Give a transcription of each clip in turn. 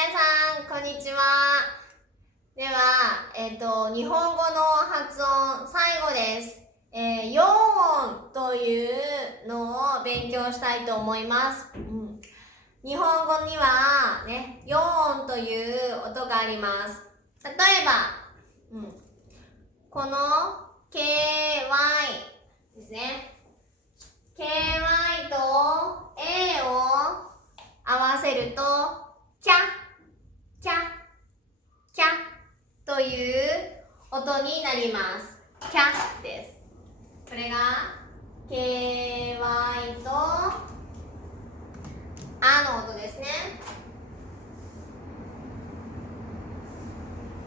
皆さんこんにちは。では、日本語の発音最後です。4音というのを勉強したいと思います。日本語にはね、4音という音があります。例えば、この KY ですね。KY と A を合わせるとキャキャキャという音になります。キャです。これが KY とあの音ですね。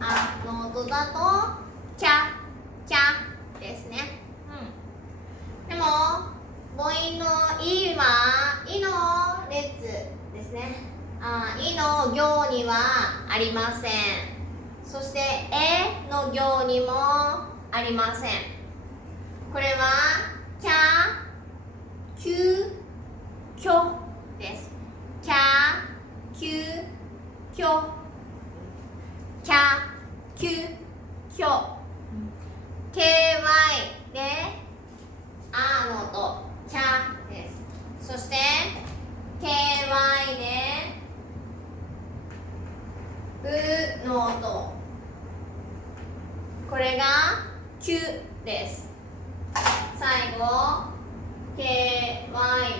あの音だとキャキャですね。でも母音のいはいの列ですね。いの行にはありません。そしてえの行にもありません。これはキャキュキョです。キャキュキョキャキュキョ KY であの音キャです。そして KY でうの音、これがキュです。最後 KY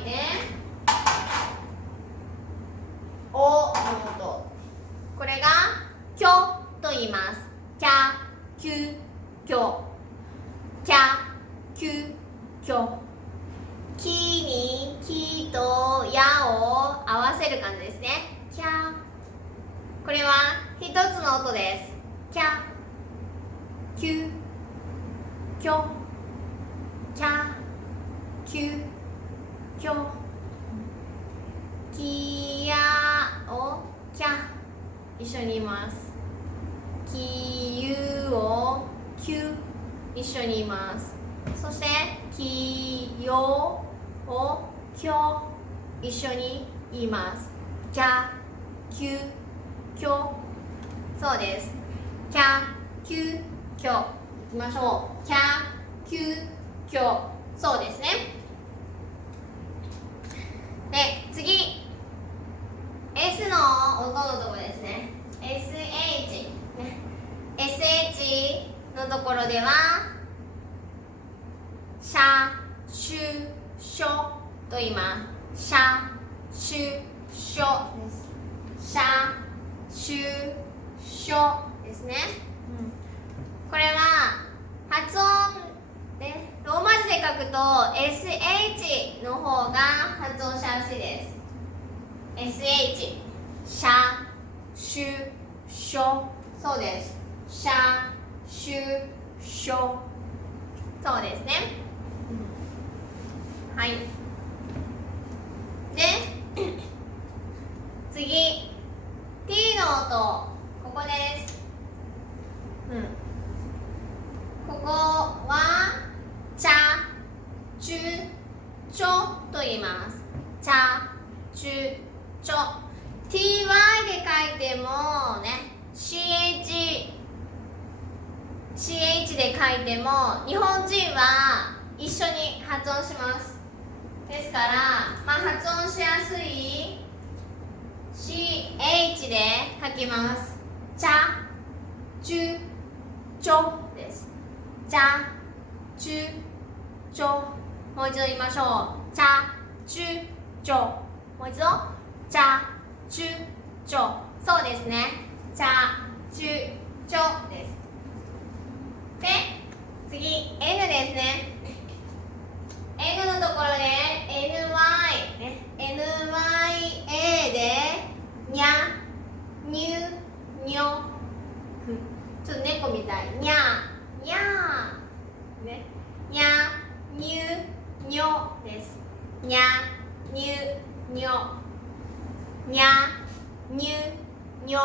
でおの音、これがキョと言います。キャキュキョキャキュキョ、キにキとヤを合わせる感じですね。キャ、これは一つの音です。キャキュキョキャキュキョ、キヤをキャ一緒に言います。キユをキュ一緒に言います。そしてキヨをキョ一緒に言います。キャキュキョ、そうです。キャキュキョ、いきましょう。キャキュキョ、そうですね。で、次 S の音のところですね。 SH ね、 SH のところではシャシュショと言います。シャシュショです。シャシュショですね。これは発音でローマ字で書くと SH の方が発音しやすいです。 SH シャシュショ、そうです。シャシュショ、そうですね。はい。で次 T の音、ここです。ここはチャチュチョと言います。チャチュチョ、 TY で書いてもね、 CH で書いても日本人は一緒に発音します。ですから、発音しやすい CH で書きます。チャチュチョです。チャチュチョ、もう一度言いましょう。チャチュチョ、もう一度チャチュチョ、そうですね。チャチュチョです。で、次 N ですね。 N のところで NY ね、 NYA でニャニュニョ、ちょっと猫みたい。ニャニャーね、ニャニュニョです。ニャニュニョ、ニャニュニョ、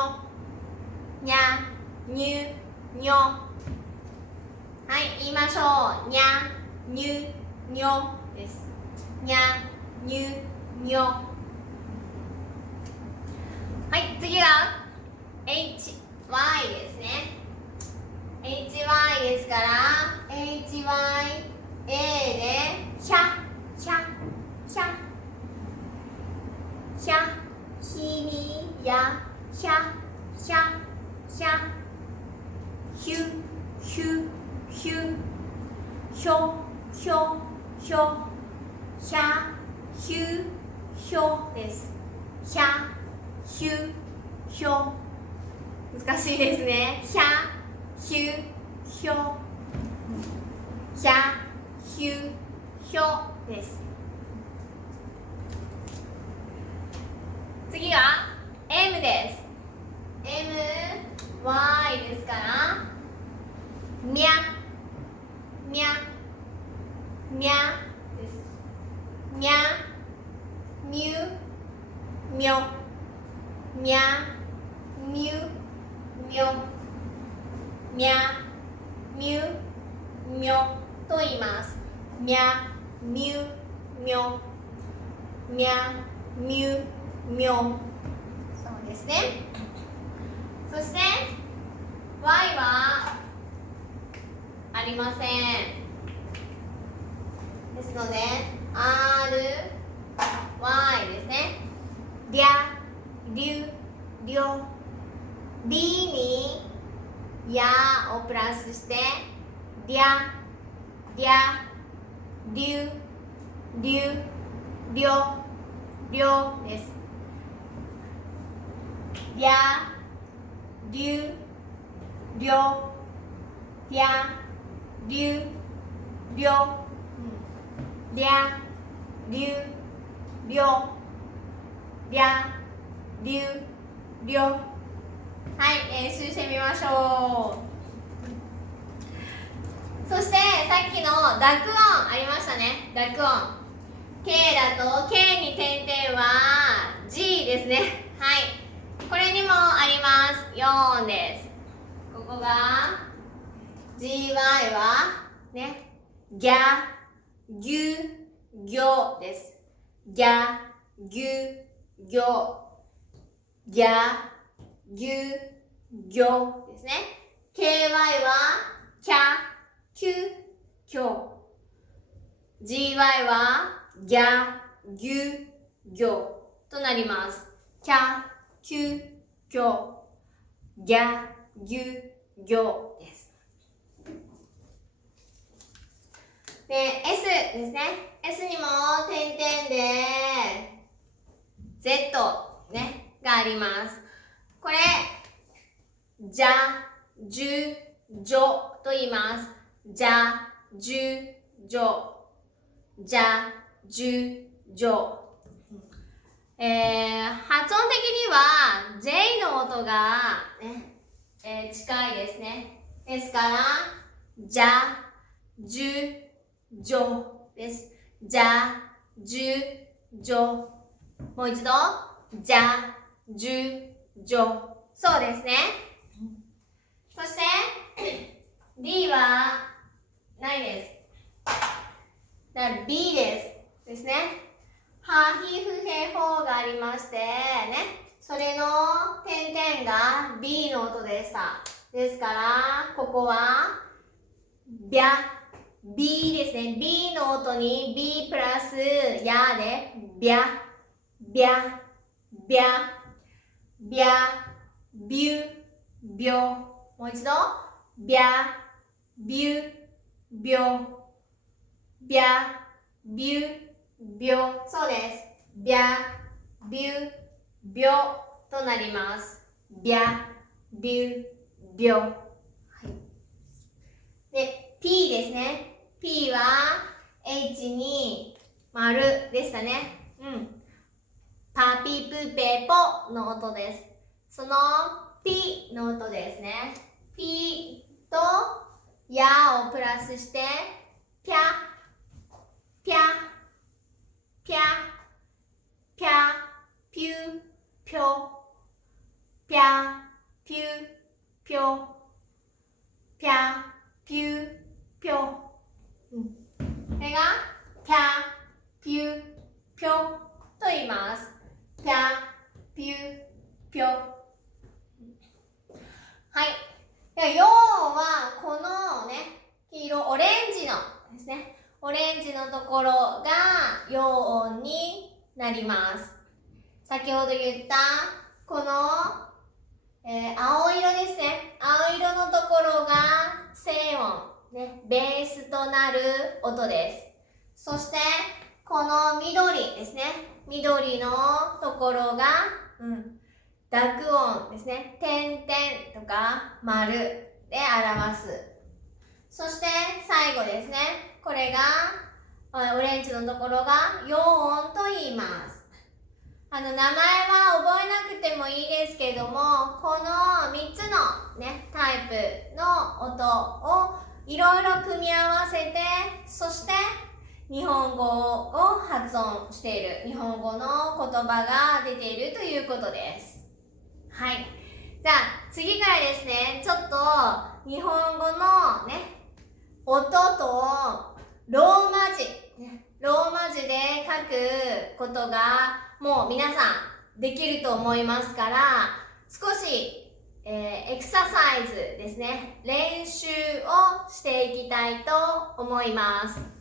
ニャニュニョ、はい、言いましょう。ニャニュニョです。ニャニュニョ。はい、次が HY ですね。HY ですから HYA でシャシャシャシャひにやシャシャシャヒュヒュヒュひょひょひょシャヒュひょです。シャヒュひょ難しいですね。シャヒュひょシャヒュひょです。次は M です。MY ですからミャミャミャです。ミャミュミョミャミュミョミャミュミョと言います。ミャミュミョミャミュミョそうですね。そして Y はありません。ですので RY ですね。りゃりゅりょ B にやをプラスしてりゃりゃりゅりゅりょりょです。りゃりゅりょりゃりゅりょりゃりゅりょりゃりゅりょはい、練習してみましょう。そしてさっきの濁音ありましたね。濁音 K だと K に点々は G ですね。はい、これにもあります。4です。ここが GY はね、ギャギュギョです。ギャギュギョギャギュギョですね。KY はキャキュキョ GY はギャギュギョとなります。キャキュキョギャギュギョです。で S ですね。S にも点々で Z ねがあります。これじゃじゅじょと言います。じゃじゅじょじゃじゅじょ、発音的には J の音が、ね近いですね。ですからじゃじゅじょです。じゃじゅじょもう一度じゃじゅじょそうですね。そして D はないです。だから B ですね。はひふへほがありましてね、それの点々が B の音でした。ですからここはびゃ B ですね。B の音に B プラスやでびゃびゃびゃびゃびゅびょもう一度びゃびゅびょびゃびゅびょそうです。びゃびゅびょとなります。びゃびゅびょ、はい、で P ですね。 P は H に丸でしたね。パピプペポの音です。その P の音ですね。 P とやをプラスしてぴゃぴゃぴゃぴゃぴゅぴょぴゃぴゅぴょぴゃぴゅぴょ、これがぴゃぴゅぴょと言います。ぴゃぴゅぴょで4はこのね、黄色、オレンジのですね、オレンジのところが陽音になります。先ほど言ったこの、青色ですね。青色のところが静音、ね、ベースとなる音です。そしてこの緑ですね。緑のところが、濁音ですね。点々とか丸で表す。そして最後ですね。これがオレンジのところが陽音と言います。名前は覚えなくてもいいですけども、この3つの、ね、タイプの音をいろいろ組み合わせて、そして日本語を発音している、日本語の言葉が出ているということです。はい。じゃあ次からですね、ちょっと日本語のね、音とローマ字、ローマ字で書くことがもう皆さんできると思いますから、少し、エクササイズですね、練習をしていきたいと思います。